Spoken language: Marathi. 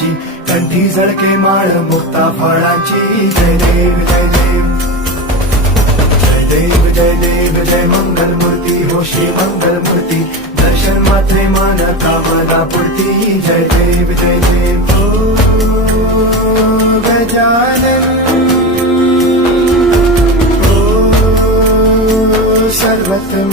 फुलांची, कंठी झळके माळ मुक्ता फळांची. जय देव जय देव जय देव जय देव जय मंगल मूर्ती हो श्री मंगल मूर्ती. दर्शन मात्रे मान कामना पूर्ती. जय देव जय देव ओ गजानन सर्वत्र